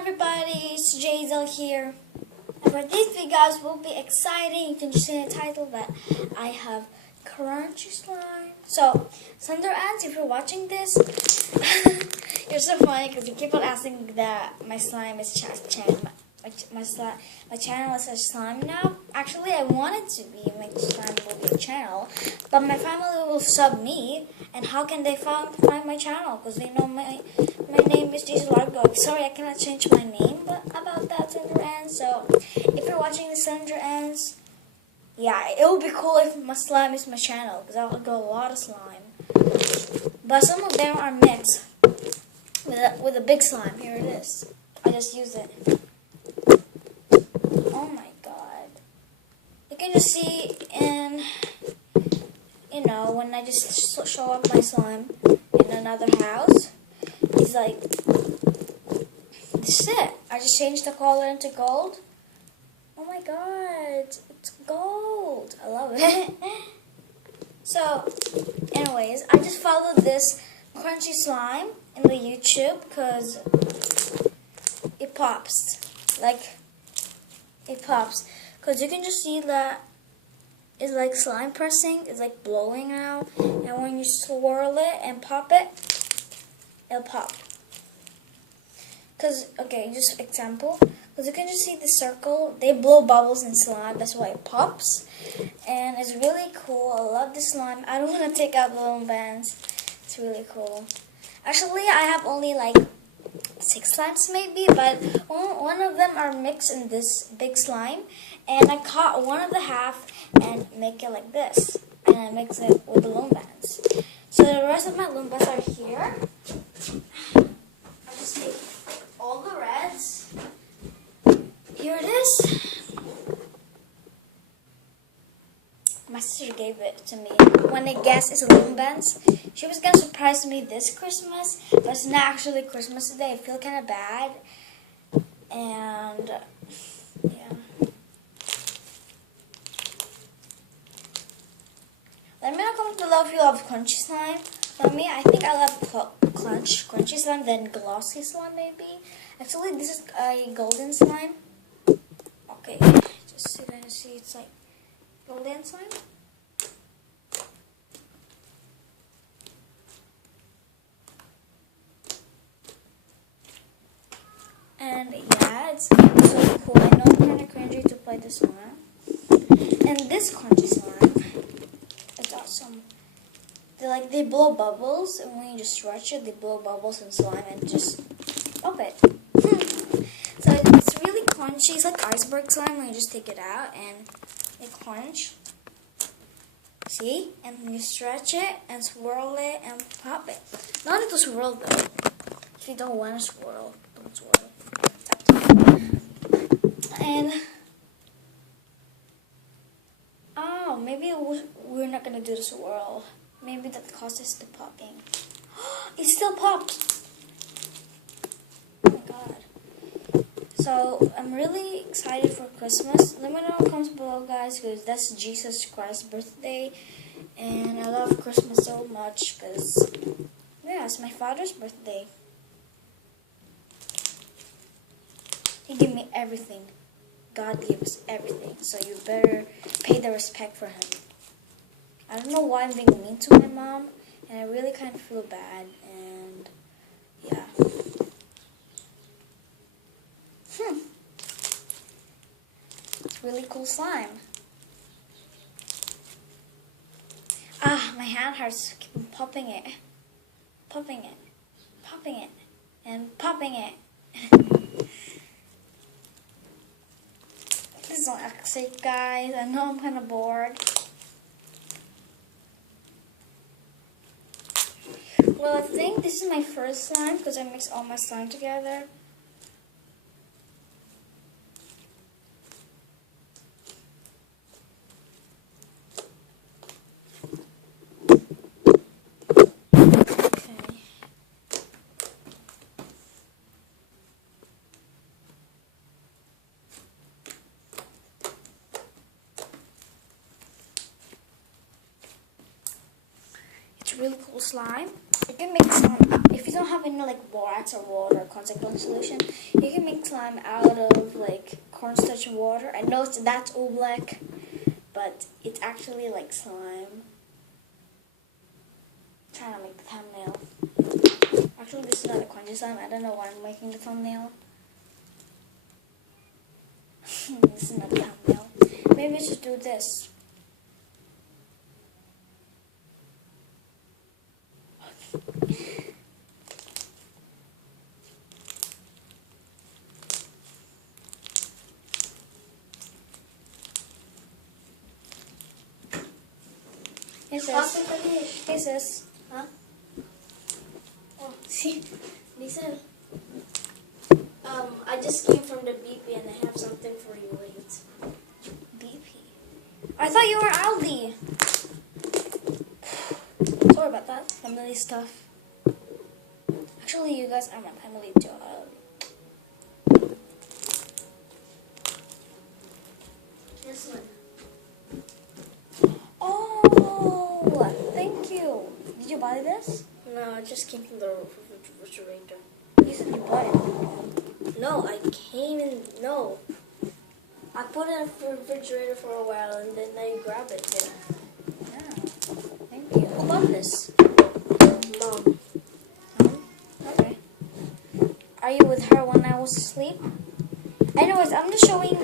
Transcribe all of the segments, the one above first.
everybody, it's Jazel here. And for these videos will be exciting. You can just see the title that I have crunchy slime. So, Slender Ants, if you're watching this, you're so funny because you keep on asking that my slime is my channel is a slime now. Actually, I wanted to be my slime movie channel, but my family will sub me. And how can they find my channel? Because they know my name is Jazel Largo. Sorry, I cannot change my name, but about that, Slender Ants. So, if you're watching the Slender Ants, yeah, it would be cool if my slime is my channel, because I'll get a lot of slime. But some of them are mixed with a big slime. Here it is. I just use it. Oh my god. You can just see in, when I just show up my slime in another house, it's like, this is it. I just changed the color into gold. Oh my god, it's gold. I love it. So, anyways, I just followed this crunchy slime in the YouTube because it pops. It pops. Because you can just see that it's like slime pressing. It's like blowing out. And when you swirl it and pop it, it'll pop. Because, okay, just example. Because you can just see the circle. They blow bubbles in slime. That's why it pops. And it's really cool. I love this slime. I don't want to take out the little bands. It's really cool. Actually, I have only like 6 slimes maybe. But one of them are mixed in this big slime. And I cut one of the half and make it like this. And I mix it with the loom bands. So the rest of my loom bands are here. I just take all the reds. Here it is. My sister gave it to me. When I guessed it's loom bands, she was gonna surprise me this Christmas, but it's not actually Christmas today. I feel kind of bad. And yeah. Let me know in the comments below if you love crunchy slime. For me, I think I love crunchy slime, then glossy slime maybe. Actually, this is a golden slime. Okay, just so you guys see it's like golden slime. And yeah, it's so cool. I know I'm kind of cringy to play this one. And this crunchy slime, it's awesome. They blow bubbles, and when you just stretch it, they blow bubbles in slime and just pop it. So it's really crunchy. It's like iceberg slime when you just take it out and it crunch. See? And then you stretch it and swirl it and pop it. Not to swirl though. If you don't want to swirl, don't swirl. And oh, maybe we're not gonna do the swirl. Maybe that causes the popping. It still pops. Oh my god. So, I'm really excited for Christmas. Let me know in the comments below, guys, because that's Jesus Christ's birthday. And I love Christmas so much because, yeah, it's my father's birthday. He gave me everything. God gives everything. So you better pay the respect for him. I don't know why I'm being mean to my mom. And I really kind of feel bad. And, yeah. It's really cool slime. Ah, my hand hurts. Keep on popping it. Popping it. Popping it. And popping it. Please don't act sick, guys. I know I'm kind of bored. Well, I think this is my first slime because I mixed all my slime together. Really cool slime. You can make some if if you don't have any like borax or water or consequent solution, you can make slime out of like cornstarch and water. I know that's oobleck, but it's actually like slime. I'm trying to make the thumbnail. Actually, this is not a crunchy slime. I don't know why I'm making the thumbnail. This is not the thumbnail. Maybe we should do this. Hey sis. Hey sis. Huh? Oh, see, listen. I just came from the BP and I have something for you. Wait. BP. I thought you were Aldi. Sorry about that. Family stuff. Actually, you guys are my family too. This one. Oh, thank you. Did you buy this? No, it just came from the refrigerator. You said you bought it. No, I came in. No. I put it in the refrigerator for a while and then I grab it. Yeah. Yeah. Thank you. Who bought this? Mom. Okay. Are you with her when I was asleep? Anyways, I'm just showing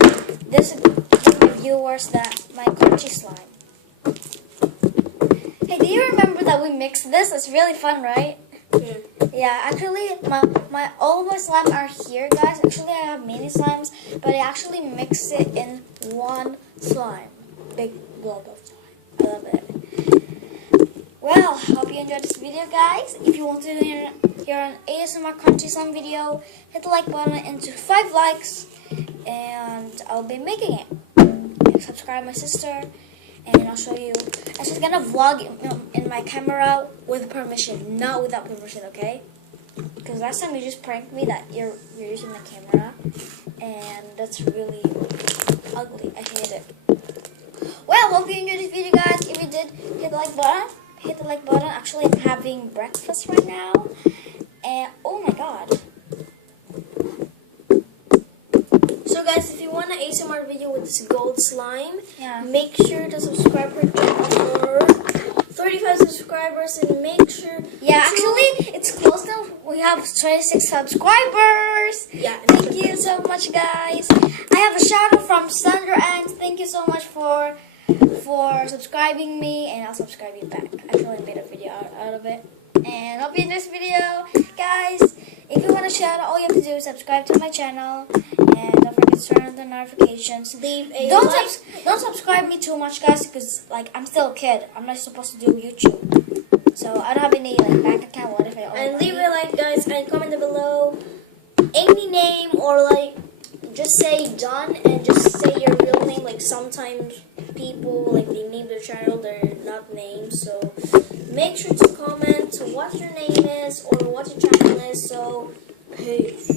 this to my viewers that my crunchy slime. Hey, do you remember that we mixed this? It's really fun, right? Yeah. Yeah, actually, all of my slime are here, guys. Actually, I have mini slimes, but I actually mix it in one slime. Big blob of slime. I love it. Well, hope you enjoyed this video, guys. If you want to hear an ASMR crunchy slime video, hit the like button into 5 likes, and I'll be making it. And subscribe my sister, and I'll show you. I'm just gonna vlog in my camera with permission, not without permission, okay? Because last time you just pranked me that you're using the camera, and that's really ugly. I hate it. Well, hope you enjoyed this video, guys. If you did, hit the like button. Hit the like button. Actually, I'm having breakfast right now, and oh my god. So guys, if you want an ASMR video with this gold slime, Yeah. make sure to subscribe for 35 subscribers and make sure. Yeah, actually, it's close now. We have 26 subscribers. Yeah. Thank you so much, guys. I have a shout out from Sandra and thank you so much for subscribing me, and I'll subscribe you back. I actually made a video out of it. And hope you enjoyed this video, guys. If you want to shout out, all you have to do is subscribe to my channel, and don't forget to turn on the notifications. Leave a Don't like. don't subscribe me too much, guys, because like I'm still a kid. I'm not supposed to do YouTube, so I don't have any like bank account. What if I owe And leave money? a like, guys, and comment below any name or like just say John and just say your real name. Like sometimes people like they name their channel, they're not named. So make sure to comment what your name is or what your channel is. So peace.